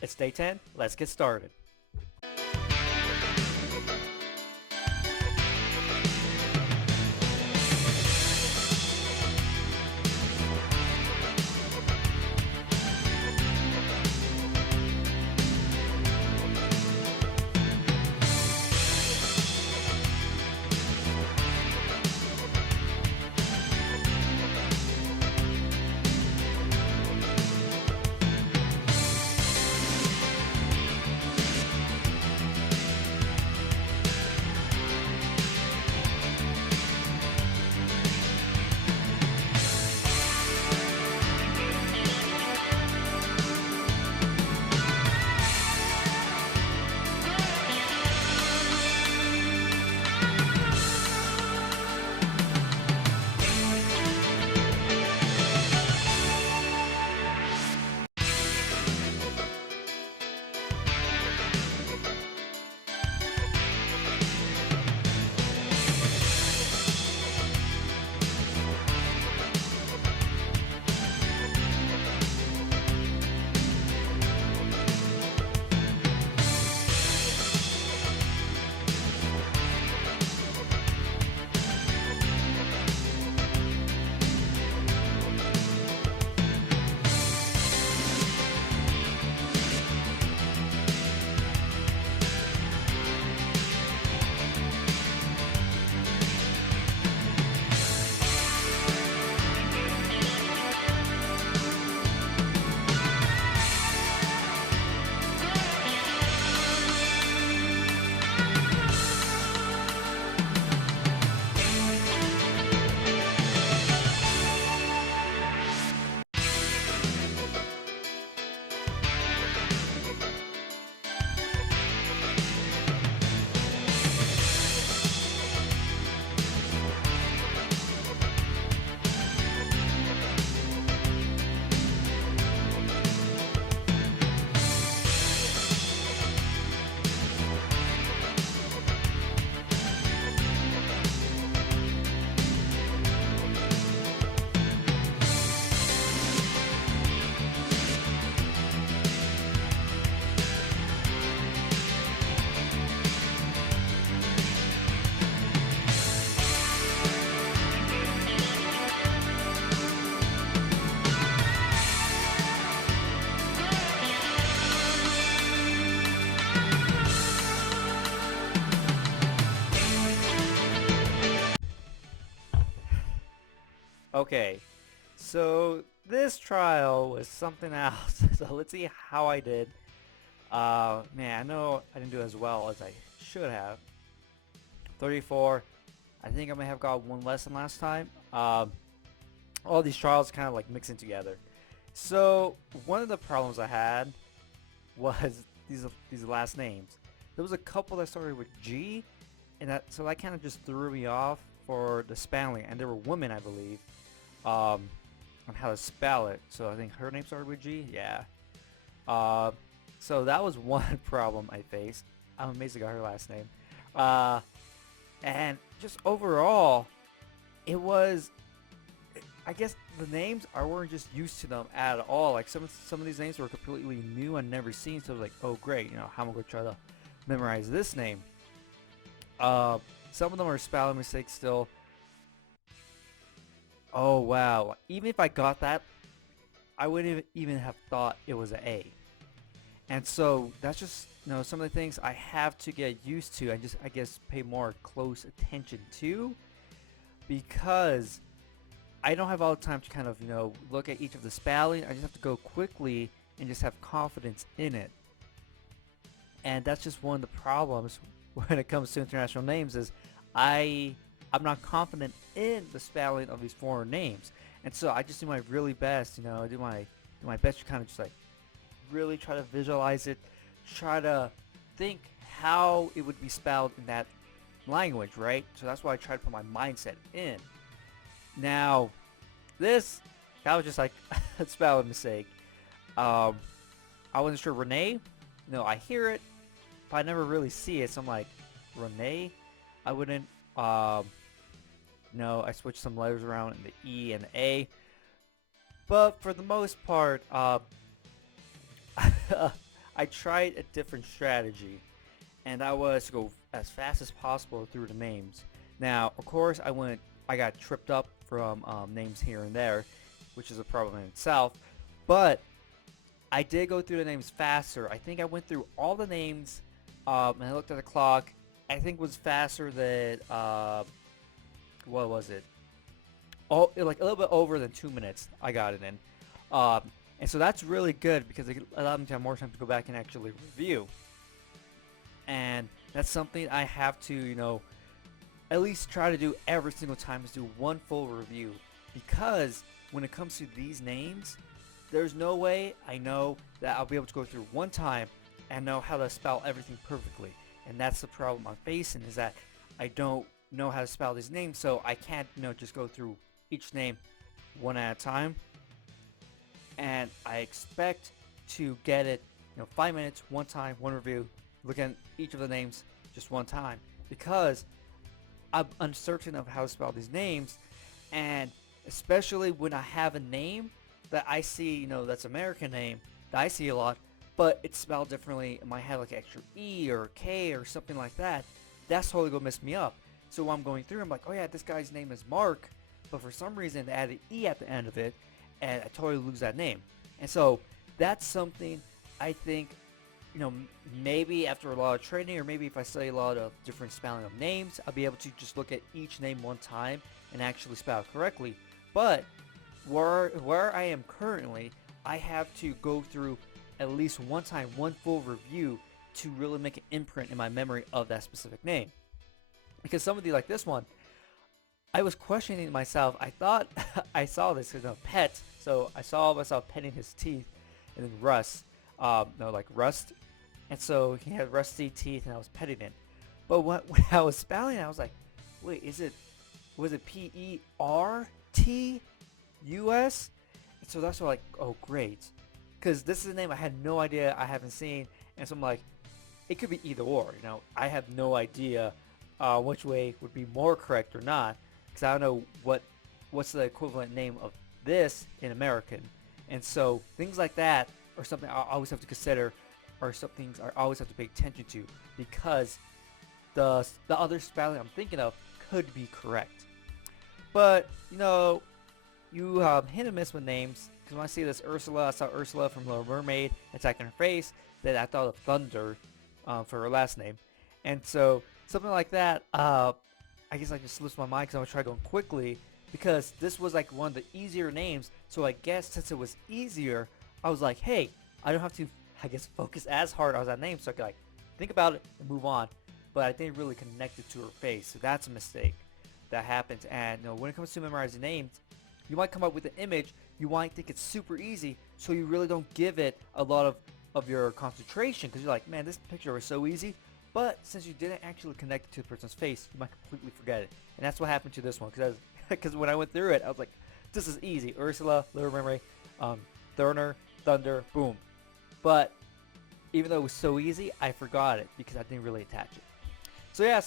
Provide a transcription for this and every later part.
It's day 10. Let's get started. Okay, so this trial was something else. So let's see how I did. Man, I know I didn't do as well as I should have. 34. I think I may have got one less than last time. All these trials kind of like mixing together. So one of the problems I had was these last names. There was a couple that started with G, and that kind of just threw me off for the spelling. And they were women, I believe, on how to spell it. So I think her name started with G. Yeah. Uh, so that was one problem I faced. I'm amazed I got her last name. Uh, and just overall, it was. I guess the names I weren't just used to them at all. Like some of these names were completely new and never seen. So I was like, oh great, how am I gonna try to memorize this name? Uh, some of them are spelling mistakes still. Oh wow! Even if I got that, I wouldn't even have thought it was an A. And so that's just some of the things I have to get used to and just I guess pay more close attention to because I don't have all the time to kind of look at each of the spelling. I just have to go quickly and just have confidence in it. And that's just one of the problems when it comes to international names is I I'm not confident in the spelling of these foreign names. And so I just do my really best, I do my best to kind of just like really try to visualize it, try to think how it would be spelled in that language, right? So that's why I try to put my mindset in. Now, this that was just like a spelling mistake. Um, I wasn't sure Renee. I hear it, but I never really see it. So I'm like, Renee. I wouldn't. Um, no, I switched some letters around in the E and the A. But for the most part, I I tried a different strategy, and that was to go as fast as possible through the names. Now, of course, I got tripped up from names here and there, which is a problem in itself. But I did go through the names faster. I think I went through all the names, and I looked at the clock. I think it was faster than what was it? Oh, like a little bit over than 2 minutes. I got it in, and so that's really good because it allowed me to have more time to go back and actually review. And that's something I have to, at least try to do every single time is do one full review, because when it comes to these names, there's no way I know that I'll be able to go through one time and know how to spell everything perfectly. And that's the problem I'm facing, is that I don't know how to spell these names, so I can't, just go through each name one at a time. And I expect to get it, 5 minutes, one time, one review, look at each of the names just one time, because I'm uncertain of how to spell these names, and especially when I have a name that I see, that's American name that I see a lot, but it's spelled differently. It might have like extra E or K or something like that. That's totally gonna mess me up. So while I'm going through, I'm like, oh yeah, this guy's name is Mark, but for some reason they added E at the end of it, and I totally lose that name. And so that's something I think, maybe after a lot of training, or maybe if I study a lot of different spelling of names, I'll be able to just look at each name one time and actually spell it correctly. But where I am currently, I have to go through at least one time, one full review, to really make an imprint in my memory of that specific name. Because somebody like this one, I was questioning myself. I thought I saw this as a pet, so I saw myself petting his teeth, and then Rust, Rust, and so he had rusty teeth, and I was petting it. But when I was spelling it, I was like, wait, was it Pertus? And so that's why, like, oh great, because this is a name I had no idea, I haven't seen, and so I'm like, it could be either or. I have no idea which way would be more correct or not, because I don't know what's the equivalent name of this in American. And so things like that are something I always have to consider, or some things I always have to pay attention to, because the other spelling I'm thinking of could be correct. But you hit and miss with names, because when I see this Ursula, I saw Ursula from Little Mermaid attacking her face, then I thought of Thunder for her last name. And so something like that, I guess I just slipped my mind because I'm going to try going quickly, because this was like one of the easier names. So I guess since it was easier, I was like, hey, I don't have to, I guess, focus as hard on that name, so I could think about it and move on. But I didn't really connect it to her face, so that's a mistake that happens. And when it comes to memorizing names, you might come up with an image, you might think it's super easy, so you really don't give it a lot of your concentration, because you're like, man, this picture was so easy. But since you didn't actually connect it to the person's face, you might completely forget it. And that's what happened to this one, because when I went through it, I was like, this is easy. Ursula, Little Mermaid, Thunder, boom. But even though it was so easy, I forgot it because I didn't really attach it. So yeah,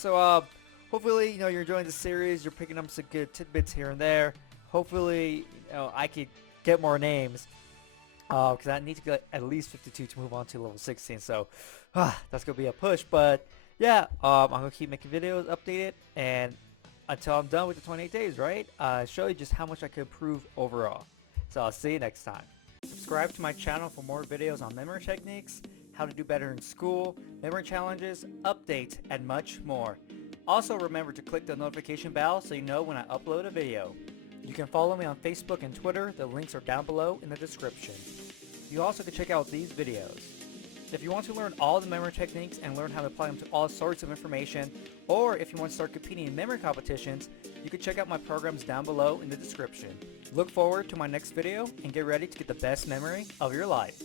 hopefully you're enjoying the series. You're picking up some good tidbits here and there. Hopefully I could get more names, because I need to get at least 52 to move on to level 16. So that's gonna be a push. But yeah, I'm gonna keep making videos, updated, and until I'm done with the 28 days, right? Show you just how much I could improve overall. So I'll see you next time. Subscribe to my channel for more videos on memory techniques, how to do better in school, memory challenges, updates, and much more. Also remember to click the notification bell so you know when I upload a video. You can follow me on Facebook and Twitter. The links are down below in the description. You also can check out these videos. If you want to learn all the memory techniques and learn how to apply them to all sorts of information, or if you want to start competing in memory competitions, you can check out my programs down below in the description. Look forward to my next video and get ready to get the best memory of your life.